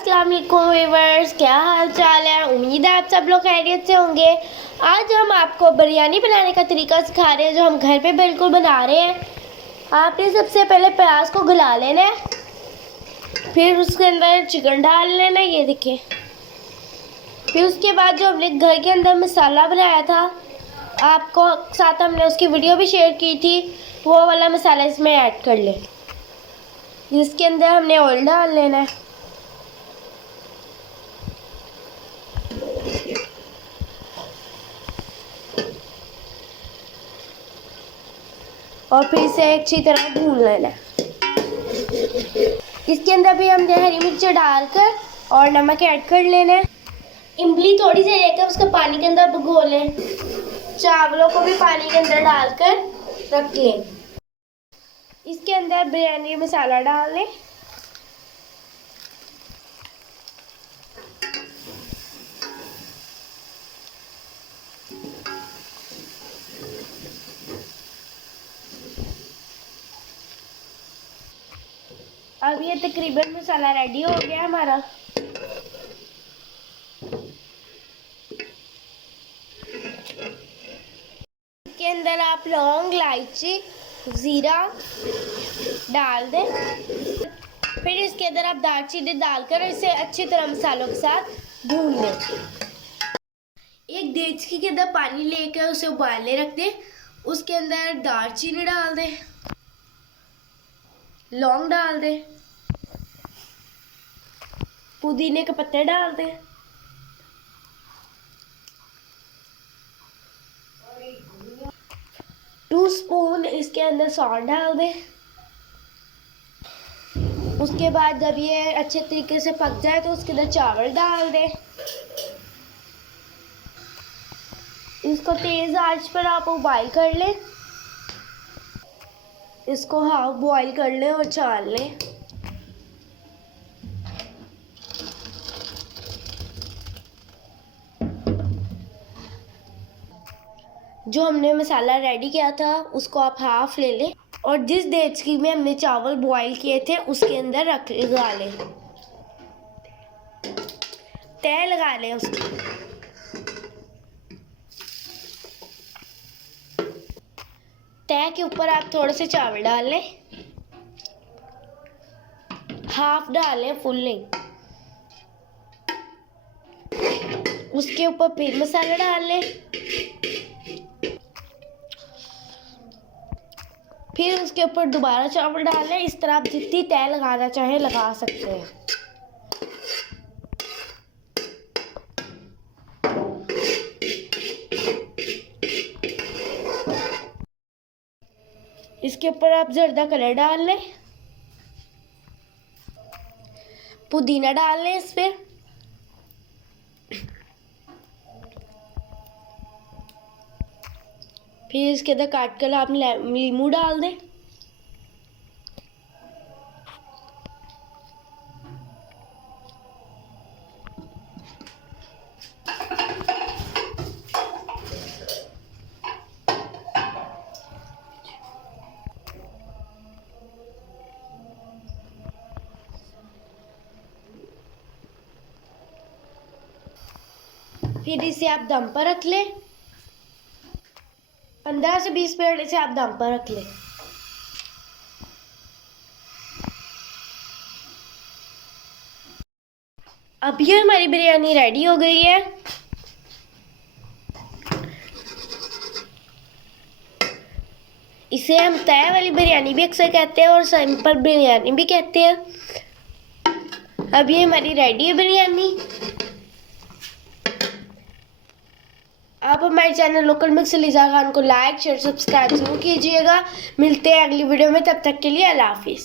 अस्सलाम वालेकुम व्यूअर्स, क्या हाल चाल है। उम्मीद है आप सब लोग खैरियत से होंगे। आज हम आपको बिरयानी बनाने का तरीका सिखा रहे हैं जो हम घर पे बिल्कुल बना रहे हैं। आपने सबसे पहले प्याज को गला लेना है, फिर उसके अंदर चिकन डाल लेना है, ये देखिए। फिर उसके बाद जो हमने घर के अंदर मसाला बनाया था, आपको साथ हमने उसकी वीडियो भी शेयर की थी, वो वाला मसाला इसमें ऐड कर लें, जिसके अंदर हमने ऑयल डाल लेना है। और फिर इसे अच्छी तरह भून लेना है। इसके अंदर भी हमने हरी मिर्च डालकर और नमक ऐड कर लेना है। इमली थोड़ी सी लेकर उसको पानी के अंदर भिगो लें। चावलों को भी पानी के अंदर डालकर रख लें। इसके अंदर बिरयानी मसाला डाल लें। अब ये तकरीबन मसाला रेडी हो गया हमारा। इसके अंदर आप लौंग, इलायची, ज़ीरा डाल दें। फिर इसके अंदर आप दालचीनी डालकर इसे अच्छी तरह मसालों के साथ भून लें। एक देचकी के अंदर पानी लेकर उसे उबालने रख दें। उसके अंदर दालचीनी डाल दें, लौंग डाल दें, पुदीने के पत्ते डाल दें, टू स्पून इसके अंदर सॉल्ट डाल दें। उसके बाद जब ये अच्छे तरीके से पक जाए तो उसके अंदर चावल डाल दें। इसको तेज़ आंच पर आप बॉईल कर लें। इसको हाफ बॉईल कर लें और छान लें। जो हमने मसाला रेडी किया था उसको आप हाफ ले लें और जिस देचकी में हमने चावल बॉईल किए थे उसके अंदर लगा लें। तय लगा लें उसकी। तय के ऊपर आप थोड़े से चावल डाल लें, हाफ डालें, फुल नहीं। उसके ऊपर फिर मसाला डाल लें। फिर उसके ऊपर दोबारा चावल डाल लें। इस तरह आप जितनी तय लगाना चाहें लगा सकते हैं। इसके ऊपर आप जर्दा कलर डाल लें, पुदीना डाल लें इस पे। फिर इसके अंदर काट कर आप नींबू डाल दें। फिर इसे आप दम पर रख लें। 15 से 20 मिनट इसे आप दम पर रख लें। अब ये हमारी बिरयानी रेडी हो गई है। इसे हम तय वाली बिरयानी भी अक्सर कहते हैं और सिंपल बिरयानी भी कहते हैं। अब ये हमारी रेडी है बिरयानी। आप हमारे channel local mix Liza Khan को लाइक, शेयर, सब्सक्राइब जरूर कीजिएगा। मिलते हैं अगली वीडियो में, तब तक के लिए अल्लाह हाफिज़।